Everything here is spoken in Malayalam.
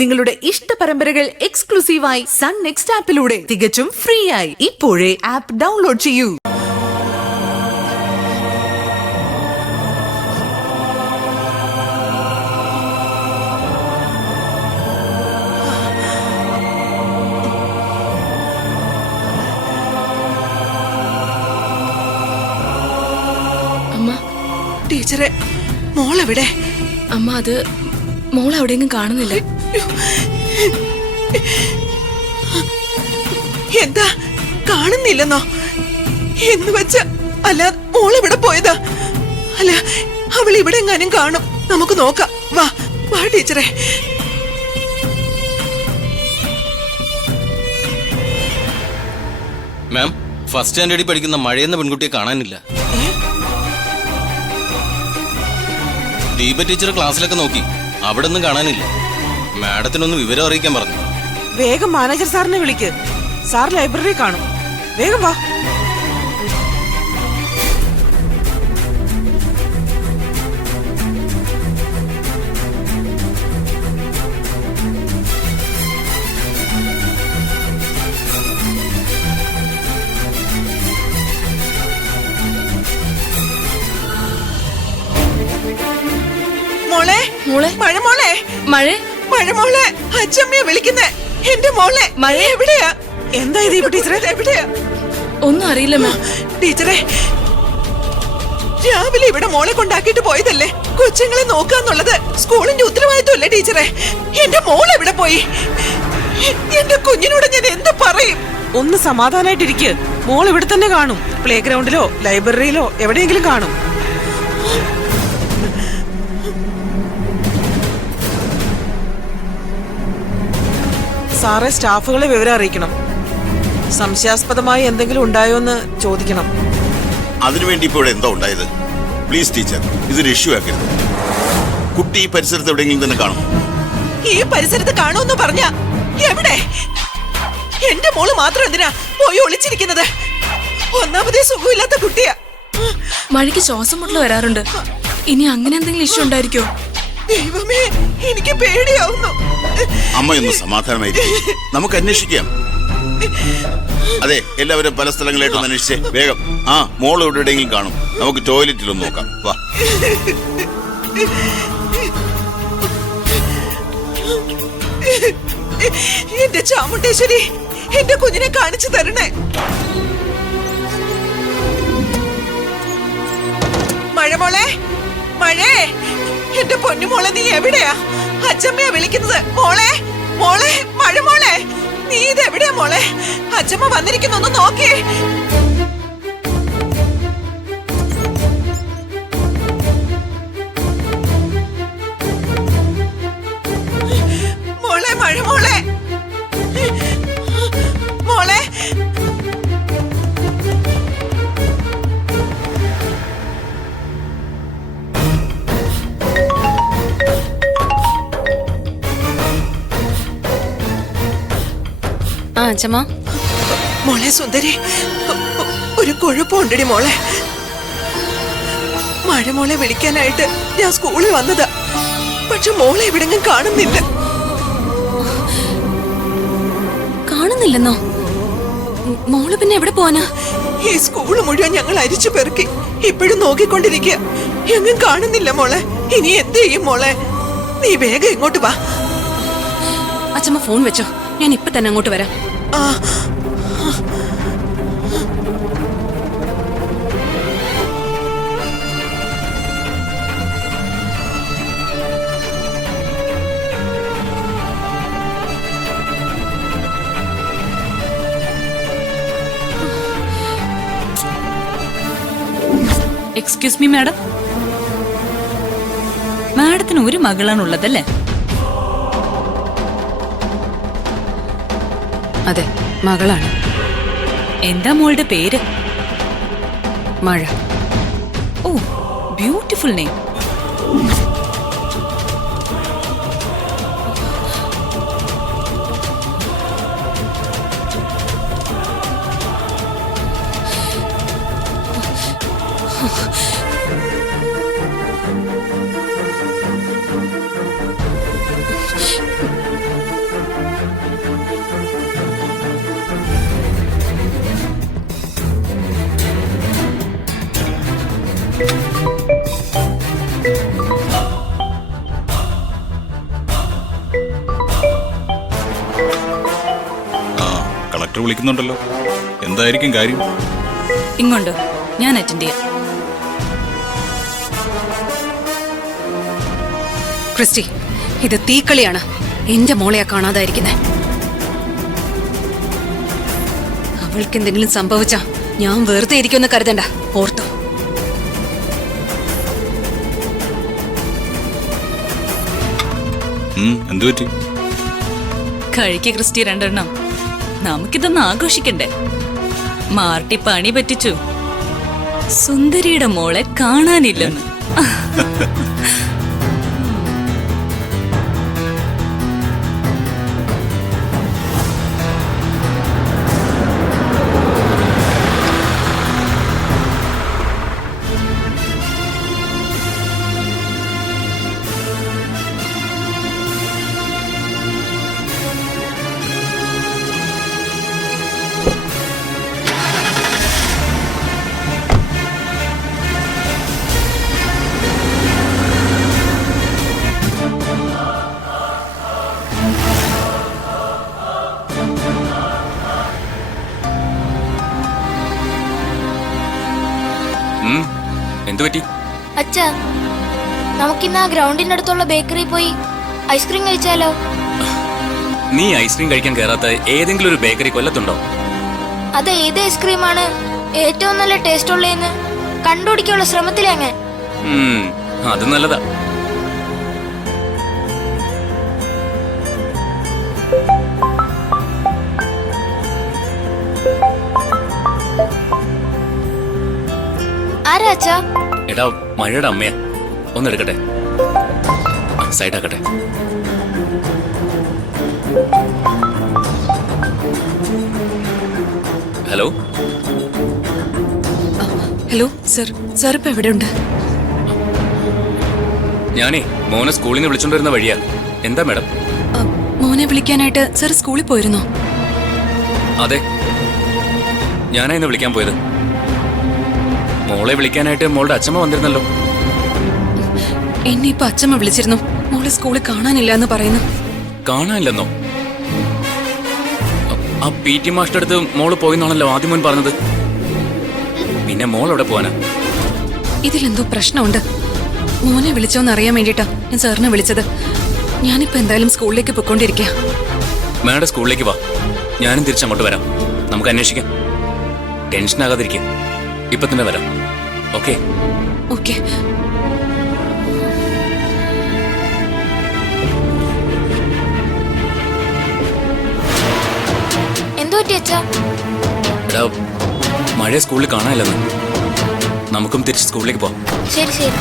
നിങ്ങളുടെ ഇഷ്ട പരമ്പരകൾ എക്സ്ക്ലൂസീവായി സൺ നെക്സ്റ്റ് ആപ്പിലൂടെ തികച്ചും ഫ്രീ ആയി. ഇപ്പോഴേ ആപ്പ് ഡൗൺലോഡ് ചെയ്യൂ. ടീച്ചറെ, മോളെവിടെ? അമ്മ, അത് മോളെ എവിടെയെങ്കിലും കാണുന്നില്ല. എന്താ കാണുന്നില്ലെന്നോ? എന്ന് വെച്ച അല്ല, മോളെവിടെ പോയതാ? അല്ല, അവൾ ഇവിടെ എങ്ങാനും കാണും. നമുക്ക് നോക്കാം. വാ വാ ടീച്ചറെ. മാം, ഫസ്റ്റ് സ്റ്റാൻഡേർഡിൽ പഠിക്കുന്ന മഴയെന്ന പെൺകുട്ടിയെ കാണാനില്ല. ദീപ ടീച്ചർ ക്ലാസ്സിലൊക്കെ നോക്കി, അവിടെ ഒന്നും കാണാനില്ല. മാഡത്തിനൊന്ന് വിവരം അറിയിക്കാൻ പറഞ്ഞു. വേഗം മാനേജർ സാറിനെ വിളിക്ക്. സാർ ലൈബ്രറി കാണും. വേഗം വാ. മോളെ, മോളെ, മഴ മോളെ, മഴ, മഴ മോളെ, അച്ഛമ്മയെ വിളിക്കുന്നേ. എന്റെ മോളെ, മഴ എവിടെയാ? എന്താ ഇത് ടീച്ചറെ? എവിടെയാ? ഒന്നും അറിയില്ല ടീച്ചറെ, രാവിലെ ഇവിടെ മോളെ കൊണ്ടാക്കിട്ട് പോയതല്ലേ? കൊച്ചുങ്ങളെ നോക്കാന്നുള്ളത് സ്കൂളിന്റെ ഉത്തരവാദിത്വമല്ലേ ടീച്ചറെ? എന്റെ മോൾ എവിടെ പോയി? എന്റെ കുഞ്ഞിനോട് ഞാൻ എന്ത് പറയും? ഒന്ന് സമാധാനായിട്ടിരിക്ക്. മോൾ ഇവിടെ തന്നെ കാണും. പ്ലേ ഗ്രൗണ്ടിലോ ലൈബ്രറിയിലോ എവിടെയെങ്കിലും കാണും. സാറെ, സ്റ്റാഫുകളെ വിവരം അറിയിക്കണം. സംശയാസ്പദമായി എന്തെങ്കിലും ഉണ്ടായോന്ന് ചോദിക്കണം. അതിനുവേണ്ടി ഇപ്പോൾ എന്താ ഉണ്ടായത്? പ്ലീസ് ടീച്ചർ, ഇതൊരു ഇഷ്യൂ ആക്കരുത്. കുട്ടി ഈ പരിസരത്ത് എവിടെയെങ്കിലും തന്നെ കാണും. ഈ പരിസരത്ത് കാണുമെന്ന് പറഞ്ഞ എവിടെ? എന്റെ മോള് മാത്രം എന്തിനാ പോയി ഒളിച്ചിരിക്കുന്നത്? ഒന്നാമതേ സുഖമില്ലാത്ത കുട്ടിയാ. മഴയ്ക്ക് ശ്വാസം മുട്ടൽ വരാറുണ്ട്. ഇനി അങ്ങനെ എന്തെങ്കിലും ഇഷ്യൂ ഉണ്ടായിരിക്കോ? ദൈവമേ, എനിക്ക് പേടിയാവുന്നു. അമ്മയൊന്ന് സമാധാനമായിരിക്കും. നമുക്ക് അന്വേഷിക്കാം. അതെ, എല്ലാവരും പല സ്ഥലങ്ങളായിട്ടൊന്ന് അന്വേഷിച്ചേ. വേഗം. ആ, മോൾ എവിടെയെങ്കിലും കാണും. നമുക്ക് ടോയ്ലറ്റിലൊന്ന് നോക്കാം. വാ. എന്റെ ചാമുണ്ടേശ്വരി, എന്റെ കുഞ്ഞിനെ കാണിച്ചു തരണേ. മഴമോളെ, മഴേ, എന്റെ പൊന്നുമോളെ, നീ എവിടെയാ? അച്ഛമ്മയാ വിളിക്കുന്നത്. മോളെ, മോളെ, മഴമോളെ, നീ ഇത് എവിടെയാ മോളെ? അച്ഛമ്മ വന്നിരിക്കുന്നൊന്ന് നോക്കേ. മോളെ, മഴമോളെ, മോളെ. അച്ഛമ്മ. മോളെ സുന്ദരി, ഒരു കുഴപ്പമുണ്ടടി മോളെ. മഴ മോളെ വിളിക്കാനായിട്ട് ഞാൻ സ്കൂളിൽ വന്നതാ. പക്ഷെ മോളെ എവിടെങ്ങും കാണുന്നില്ല. കാണുന്നില്ലെന്നോ? മോള് പിന്നെ എവിടെ പോവാനാ? ഈ സ്കൂള് മുഴുവൻ ഞങ്ങൾ അരിച്ചു പെറുക്കി. ഇപ്പോഴും നോക്കിക്കൊണ്ടിരിക്കുക. എങ്ങും കാണുന്നില്ല മോളെ. ഇനി എന്ത് ചെയ്യും മോളെ? നീ വേഗം ഇങ്ങോട്ട് വാ. അച്ഛമ്മ ഫോൺ വെച്ചോ, ഞാൻ ഇപ്പൊ തന്നെ അങ്ങോട്ട് വരാം. എക്സ്ക്യൂസ് മീ മാഡം, മാഡത്തിന് ഒരു മകളാണുള്ളതല്ലേ? അതെ, മകളാണ്. എന്താ മോളുടെ പേര്? മഴ. ഓ, ബ്യൂട്ടിഫുൾ നെയിം. ഡോക്ടർ വിളിക്കുന്നുണ്ടല്ലോ. എന്തായിരിക്കും കാര്യം? ഇങ്ങോട്ട് ഞാൻ അറ്റൻഡ് ചെയ്യാം. ക്രിസ്റ്റി, ഇത് തീക്കളിയാണ്. എന്റെ മോളെയാ കാണാതായിരിക്കുന്നേ. അവൾക്ക് എന്തെങ്കിലും സംഭവിച്ചാ ഞാൻ വെറുതെ ഇരിക്കുമെന്ന് കരുതണ്ട, ഓർത്തോ. എന്തു പറ്റി? കഴിക്ക് ക്രിസ്റ്റി രണ്ടെണ്ണം. നമുക്കിതൊന്ന് ആഘോഷിക്കണ്ടേ? മാർട്ടി പണി പറ്റിച്ചു. സുന്ദരിയുടെ മോളെ കാണാനില്ലെന്ന്. എന്തു പറ്റി? അച്ഛാ, നമുക്കിന്ന് ആ ഗ്രൗണ്ടിന്റെ അടുത്തുള്ള ബേക്കറി പോയി ഐസ്ക്രീം കഴിച്ചാലോ? നീ ഐസ്ക്രീം കഴിക്കാൻ കയറാത്ത ഏതെങ്കിലും ഒരു ബേക്കറി കൊല്ലത്തുണ്ടോ? അത് ഏത് ഐസ്ക്രീമാണ് ഏറ്റവും നല്ല ടേസ്റ്റ് ഉള്ളതെന്ന് കണ്ടുപിടിക്കാനുള്ള ശ്രമത്തിലാ ഞാൻ. അത് നല്ലതാ. ആരാ അച്ഛാ? എടാ, മഴയുടെ അമ്മയാ. ഒന്നെടുക്കട്ടെ, സൈഡാക്കട്ടെ. ഹലോ ഹലോ സർ, സാർ ഇപ്പൊ എവിടെയുണ്ട്? ഞാനേ മോനെ സ്കൂളിൽ നിന്ന് വിളിച്ചോണ്ടിരുന്ന വഴിയാ. എന്താ മാഡം? മോനെ വിളിക്കാനായിട്ട് സർ സ്കൂളിൽ പോയിരുന്നോ? അതെ, ഞാനാ ഇന്ന് വിളിക്കാൻ പോയത്. മോളെ വിളിക്കാനായിട്ട് മോളുടെ അച്ഛമ്മ വന്നിരുന്നല്ലോ. എന്നെ ഇപ്പൊ അച്ഛമ്മ വിളിച്ചിരുന്നു. മോളെ സ്കൂളിൽ കാണാനില്ല എന്ന് പറയുന്നു. കാണാനില്ലെന്നോ? ആ PT മാസ്റ്റർ അടുത്ത് മോള് പോയിന്നാണല്ലോ ആദ്യം മുൻ പറഞ്ഞത്. പിന്നെ മോൾ എവിടെ പോവാനാ? ഇതിലെന്തോ പ്രശ്നമുണ്ട്. മോനെ വിളിച്ചോന്ന് അറിയാൻ വേണ്ടിട്ടാ ഞാൻ സാറിനെ വിളിച്ചത്. ഞാനിപ്പോ എന്തായാലും സ്കൂളിലേക്ക് പൊയ്ക്കൊണ്ടിരിക്കുക. മാഡം സ്കൂളിലേക്ക് വാ, ഞാനും തിരിച്ചങ്ങോട്ട് വരാം. നമുക്ക് അന്വേഷിക്കാം. ടെൻഷനാകാതിരിക്കുക. ഇപ്പൊ തന്നെ വരാം. ഓക്കെ? ഓക്കെ. എന്തു പറ്റി അച്ഛാ? എടാ, മഴ സ്കൂളിൽ കാണാനില്ലെന്ന്. നമുക്കും തിരിച്ച് സ്കൂളിലേക്ക് പോവാം. ശരി ശരി.